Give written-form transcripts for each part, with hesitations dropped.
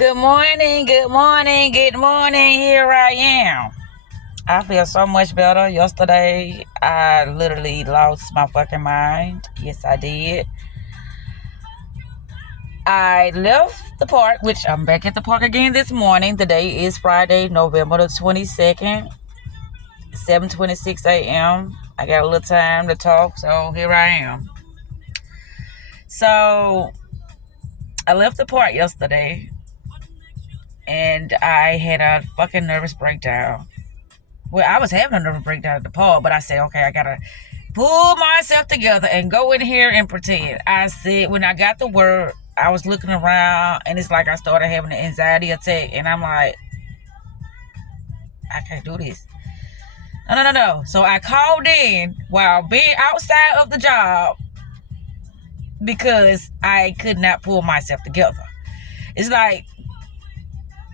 Good morning, good morning, good morning. Here I am. I feel so much better. Yesterday, I literally lost my fucking mind. Yes, I did. I left the park, which I'm back at the park again this morning. Today is Friday, November the 22nd, 7:26 a.m. I got a little time to talk, so here I am. So, I left the park yesterday, and I had a fucking nervous breakdown. Well, I was having a nervous breakdown at the park, but I said, okay, I gotta pull myself together and go in here and pretend. I said, when I got the word, I was looking around, and it's like I started having an anxiety attack, and I'm like, I can't do this. No. So I called in while being outside of the job because I could not pull myself together. It's like,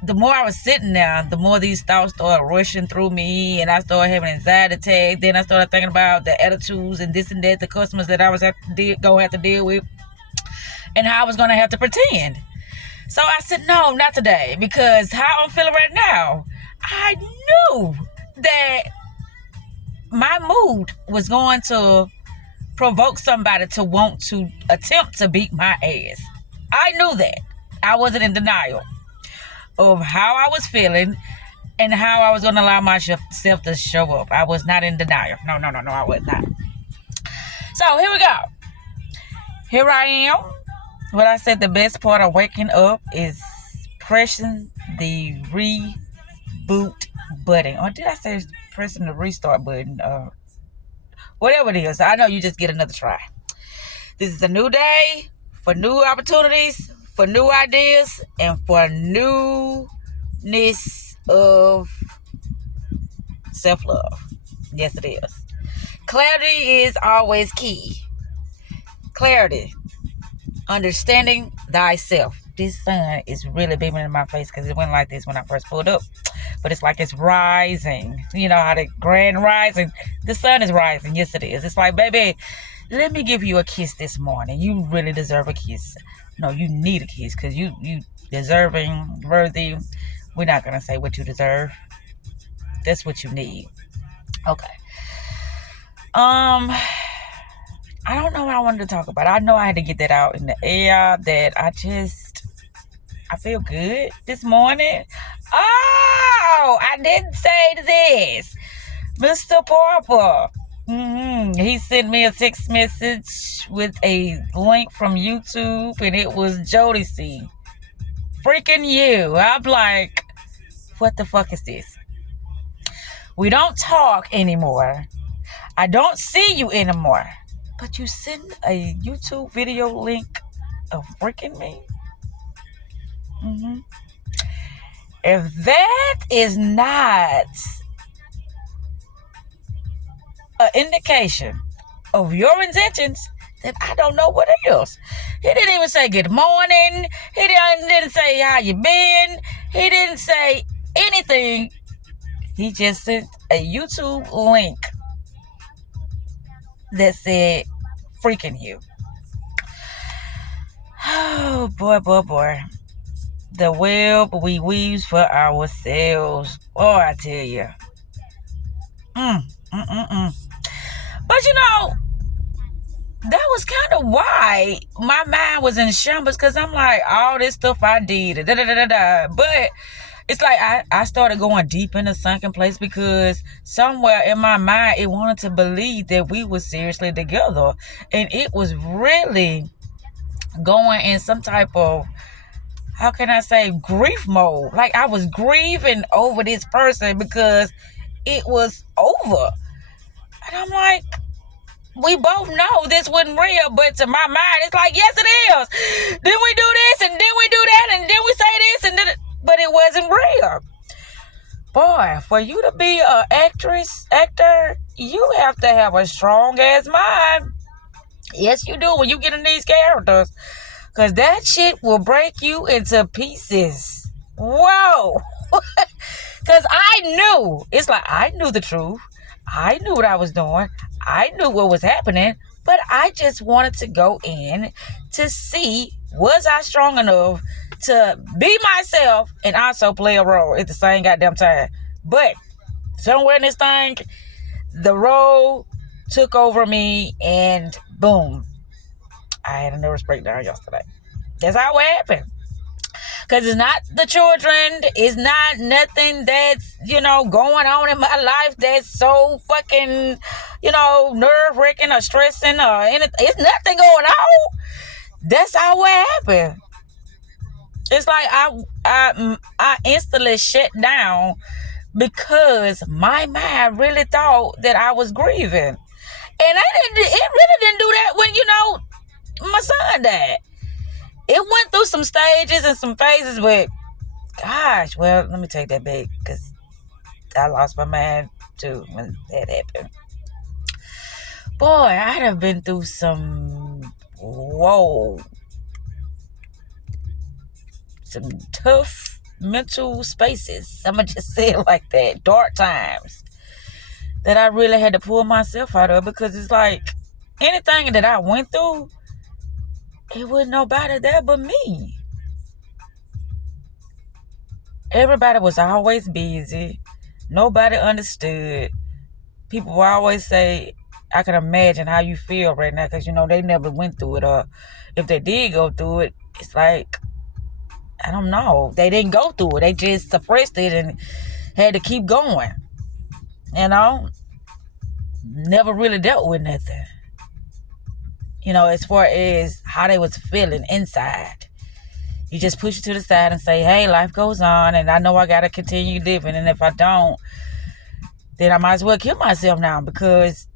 the more I was sitting there, the more these thoughts started rushing through me, and I started having an anxiety attack. Then I started thinking about the attitudes and this and that, the customers that I was gonna have to deal with, and how I was gonna have to pretend. So I said, no, not today, because how I'm feeling right now, I knew that my mood was going to provoke somebody to want to attempt to beat my ass. I knew that. I wasn't in denial of how I was feeling and how I was going to allow myself to show up. I was not in denial. No, I was not. So here we go. Here I am. What I said, the best part of waking up is pressing the reboot button. Or did I say pressing the restart button? Whatever it is. I know you just get another try. This is a new day for new opportunities, for new ideas, and for newness of self-love. Yes, it is. Clarity is always key. Clarity. Understanding thyself. This sun is really beaming in my face because it went like this when I first pulled up. But it's like it's rising. You know how the grand rising. The sun is rising. Yes, it is. It's like, baby, let me give you a kiss this morning. You really deserve a kiss. No, you need a kiss because you deserving, worthy. We're not going to say what you deserve. That's what you need. Okay. I don't know what I wanted to talk about. I know I had to get that out in the air, that I feel good this morning. Oh, I didn't say this. Mr. Parker. He sent me a text message with a link from YouTube, and it was Jodeci. Freaking you. I'm like, what the fuck is this? We don't talk anymore. I don't see you anymore. But you send a YouTube video link of freaking me? If that is not an indication of your intentions, then I don't know what else. He didn't even say good morning. He didn't say how you been. He didn't say anything. He just sent a YouTube link that said freaking you. Oh, boy. The web we weave for ourselves. Oh, I tell you. But you know, that was kind of why my mind was in shambles, because I'm like, all this stuff I did, but it's like I started going deep in a sunken place, because somewhere in my mind it wanted to believe that we were seriously together, and it was really going in some type of, how can I say, grief mode. Like I was grieving over this person because it was over. And I'm like, we both know this wasn't real, but to my mind, it's like, yes, it is. Then we do this, and then we do that, and then we say this, and then, but it wasn't real. Boy, for you to be an actor, you have to have a strong ass mind. Yes, you do, when you get in these characters, because that shit will break you into pieces. Whoa. Because I knew. It's like, I knew the truth. I knew what I was doing. I knew what was happening. But I just wanted to go in to see, was I strong enough to be myself and also play a role at the same goddamn time. But somewhere in this thing, the role took over me, and boom, I had a nervous breakdown yesterday. That's how it happened. Because it's not the children. It's not nothing that's, going on in my life that's so fucking, nerve-wracking or stressing or anything. It's nothing going on. That's how it happened. It's like I instantly shut down because my mind really thought that I was grieving. And it really didn't do that when, my son died. It went through some stages and some phases, but gosh, well, let me take that back because I lost my mind too when that happened. Boy, I'd have been through some tough mental spaces. I'm going to just say it like that. Dark times that I really had to pull myself out of, because it's like anything that I went through, it wasn't nobody there but me. Everybody was always busy. Nobody understood. People will always say, I can imagine how you feel right now, because, they never went through it. Or if they did go through it, it's like, I don't know. They didn't go through it. They just suppressed it and had to keep going. Never really dealt with nothing. As far as how they was feeling inside. You just push it to the side and say, hey, life goes on, and I know I got to continue living. And if I don't, then I might as well kill myself now, because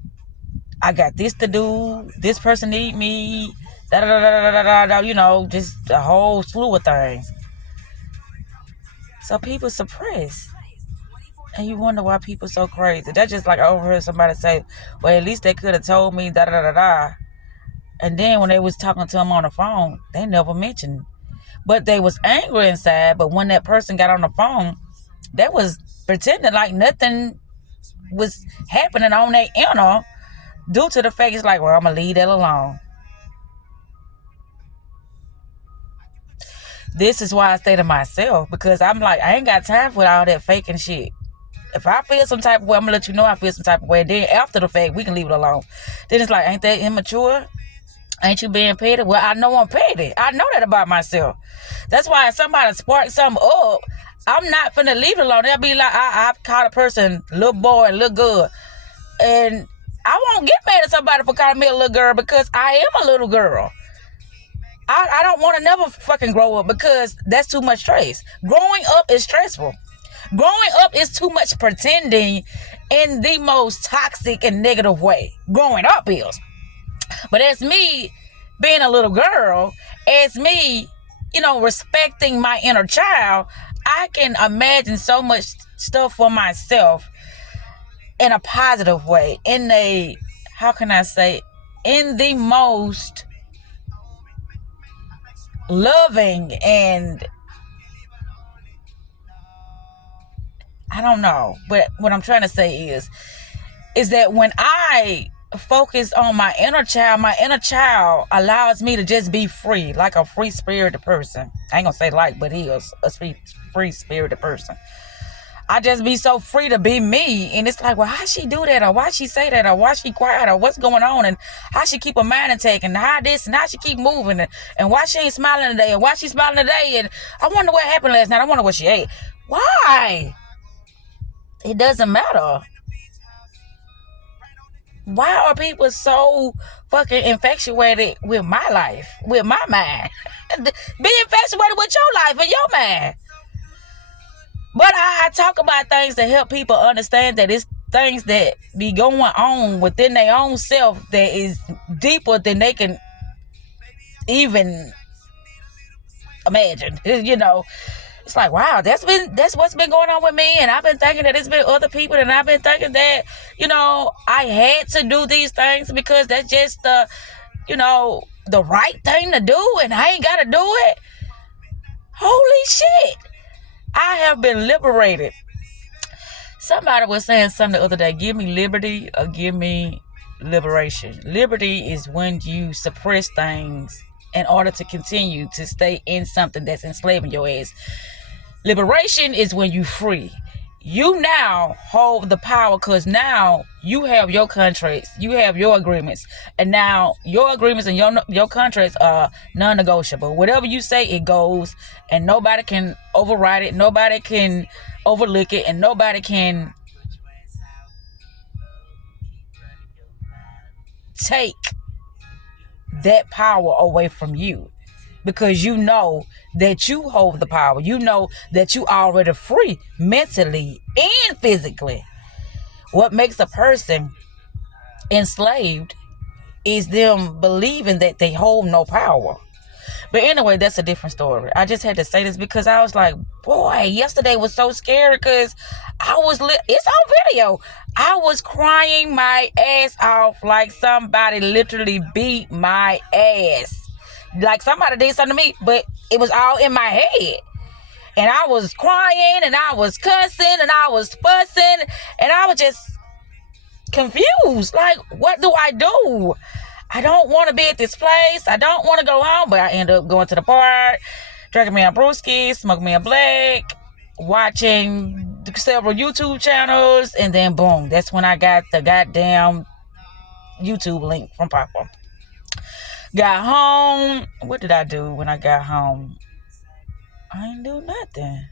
I got this to do. This person need me. Just a whole slew of things. So people suppress. And you wonder why people so crazy. That's just like I overheard somebody say, well, at least they could have told me And then when they was talking to them on the phone, they never mentioned. But they was angry inside. But when that person got on the phone, that was pretending like nothing was happening on their inner, due to the fact it's like, well, I'm going to leave that alone. This is why I stay to myself, because I'm like, I ain't got time for all that faking shit. If I feel some type of way, I'm going to let you know I feel some type of way. And then after the fact, we can leave it alone. Then it's like, ain't that immature? Ain't you being petty? Well, I know I'm petty. I know that about myself. That's why if somebody sparks something up, I'm not finna leave it alone. They'll be like, I caught a person little boy and little girl. And I won't get mad at somebody for calling me a little girl, because I am a little girl. I don't want to never fucking grow up, because that's too much stress. Growing up is stressful. Growing up is too much pretending in the most toxic and negative way. Growing up is. But as me being a little girl, as me, respecting my inner child, I can imagine so much stuff for myself in a positive way. In the most loving, and I don't know. But what I'm trying to say is that when I focus on my inner child allows me to just be free, like a free spirited person. I ain't gonna say like, but he is a free spirited person. I just be so free to be me, and it's like, well, how she do that, or why she say that, or why she quiet, or what's going on, and how she keep her mind intact, and how this, and how she keep moving, and why she ain't smiling today, and why she smiling today, and I wonder what happened last night, I wonder what she ate. Why? It doesn't matter. Why are people so fucking infatuated with my life, with my mind? Be infatuated with your life and your mind. But I talk about things to help people understand that it's things that be going on within their own self that is deeper than they can even imagine. It's like, wow, that's what's been going on with me, and I've been thinking that it's been other people, and I've been thinking that, I had to do these things because that's just the right thing to do, and I ain't gotta do it. Holy shit. I have been liberated. Somebody was saying something the other day, give me liberty or give me liberation. Liberty is when you suppress things in order to continue to stay in something that's enslaving your ass. Liberation is when you free. You now hold the power because now you have your contracts, you have your agreements, and now your agreements and your contracts are non-negotiable. Whatever you say, it goes, and nobody can override it, nobody can overlook it, and nobody can take that power away from you, because you know that you hold the power. You know that you already free mentally and physically. What makes a person enslaved is them believing that they hold no power. But anyway, that's a different story. I just had to say this because I was like, boy, yesterday was so scary because it's on video. I was crying my ass off like somebody literally beat my ass. Like somebody did something to me, but it was all in my head. And I was crying and I was cussing and I was fussing and I was just confused. Like, what do I do? I don't want to be at this place. I don't want to go home, but I end up going to the park, drinking me a brewski, smoking me a black, watching several YouTube channels, and then boom, that's when I got the goddamn YouTube link from Papa. Got home. What did I do when I got home? I didn't do nothing.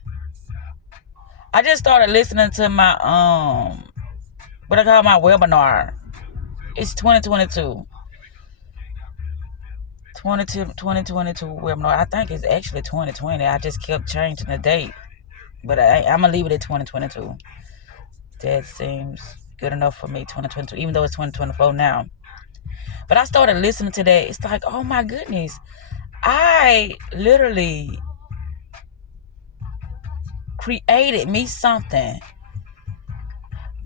I just started listening to my what I call my webinar. It's 2022 webinar. I think it's actually 2020. I just kept changing the date, but I'm gonna leave it at 2022. That seems good enough for me. 2022, even though it's 2024 now. But I started listening to that. It's like, oh my goodness, I literally created me something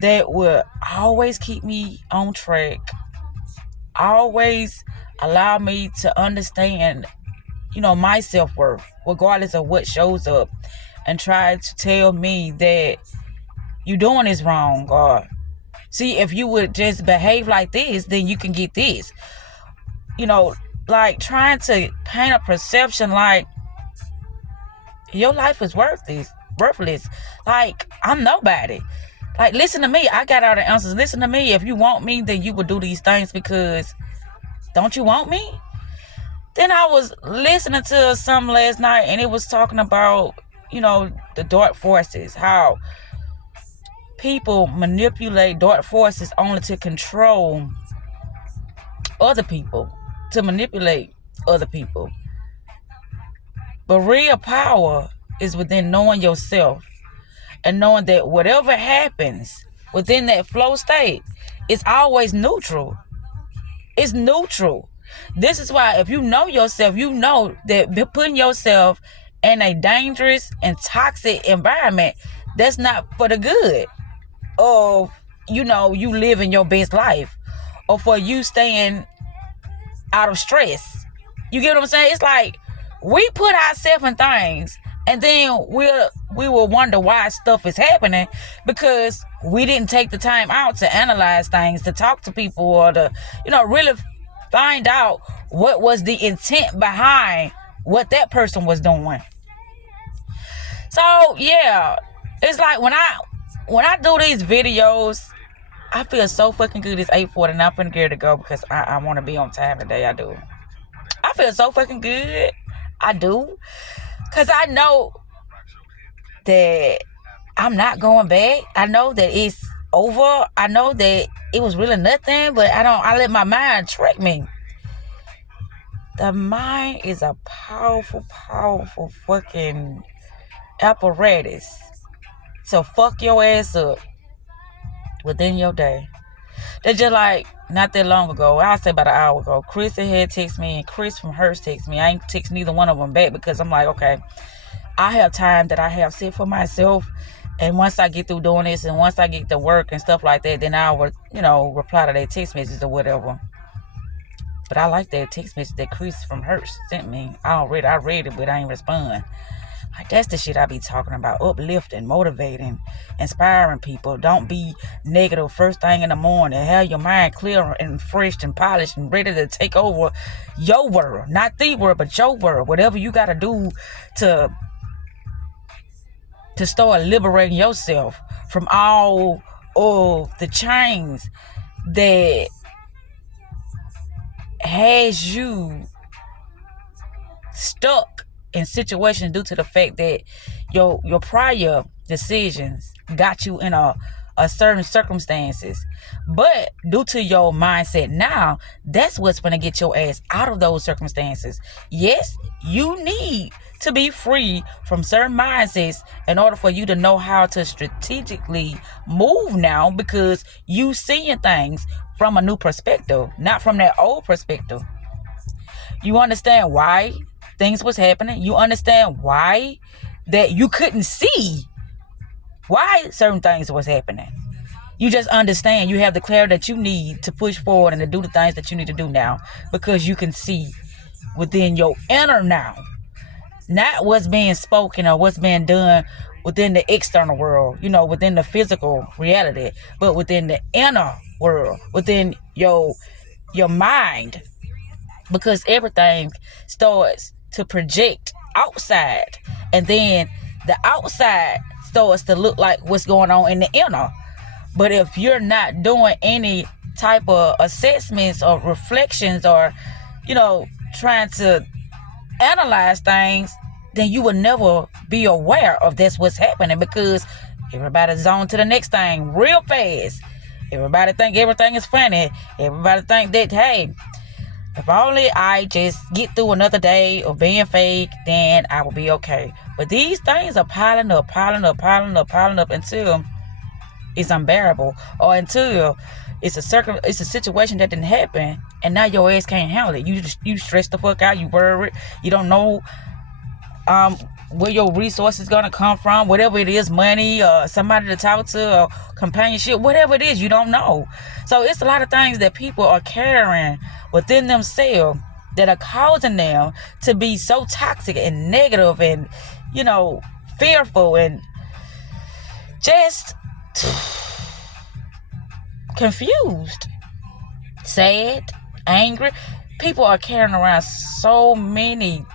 that will always keep me on track, always allow me to understand, my self-worth, regardless of what shows up, and try to tell me that you doing this wrong, or see, if you would just behave like this, then you can get this. Like trying to paint a perception like your life is worthless. Like, I'm nobody. Like, listen to me. I got all the answers. Listen to me. If you want me, then you would do these things because don't you want me? Then I was listening to some last night and it was talking about, the dark forces, how people manipulate dark forces only to control other people, to manipulate other people. But real power is within knowing yourself and knowing that whatever happens within that flow state is always neutral. It's neutral. This is why if you know yourself, you know that putting yourself in a dangerous and toxic environment, that's not for the good of, you living your best life, or for you staying out of stress. You get what I'm saying? It's like we put ourselves in things and then we will wonder why stuff is happening because we didn't take the time out to analyze things, to talk to people, or to, really find out what was the intent behind what that person was doing. So yeah, it's like when I do these videos, I feel so fucking good. It's 8:40 and I'm finna get to go because I want to be on time today. I do. I feel so fucking good. I do. Because I know that I'm not going back. I know that it's over. I know that it was really nothing, but I let my mind trick me. The mind is a powerful, powerful fucking apparatus to fuck your ass up within your day. They're just like, not that long ago, I'll say about an hour ago, Chris had texted me and Chris from hers texted me. I ain't text neither one of them back because I'm like, okay, I have time that I have set for myself, and once I get through doing this and once I get to work and stuff like that, then I will, reply to their text messages or whatever. But I like that text message that Chris from hers sent me. I read it, but I ain't respond. Like, that's the shit I be talking about. Uplifting, motivating, inspiring people. Don't be negative first thing in the morning. Have your mind clear and fresh and polished and ready to take over your world. Not the world, but your world. Whatever you got to do to start liberating yourself from all of the chains that has you stuck in situations due to the fact that your prior decisions got you in a certain circumstances. But due to your mindset now, that's what's going to get your ass out of those circumstances. Yes, you need to be free from certain mindsets in order for you to know how to strategically move now, because you seeing things from a new perspective, not from that old perspective. You understand why things was happening. You understand why that you couldn't see why certain things was happening. You just understand. You have the clarity that you need to push forward and to do the things that you need to do now, because you can see within your inner now, not what's being spoken or what's being done within the external world, within the physical reality, but within the inner world, within your mind, because everything starts to project outside, and then the outside starts to look like what's going on in the inner. But if you're not doing any type of assessments or reflections or trying to analyze things, then you will never be aware of that's what's happening, because everybody's on to the next thing real fast. Everybody think everything is funny. Everybody think that, hey, if only I just get through another day of being fake, then I will be okay. But these things are piling up until it's unbearable, or until it's a situation that didn't happen, and now your ass can't handle it. You stress the fuck out. You worried. You don't know where your resources gonna come from, whatever it is, money or somebody to talk to or companionship, whatever it is, you don't know. So it's a lot of things that people are carrying within themselves that are causing them to be so toxic and negative and fearful and just confused, sad, angry. People are carrying around so many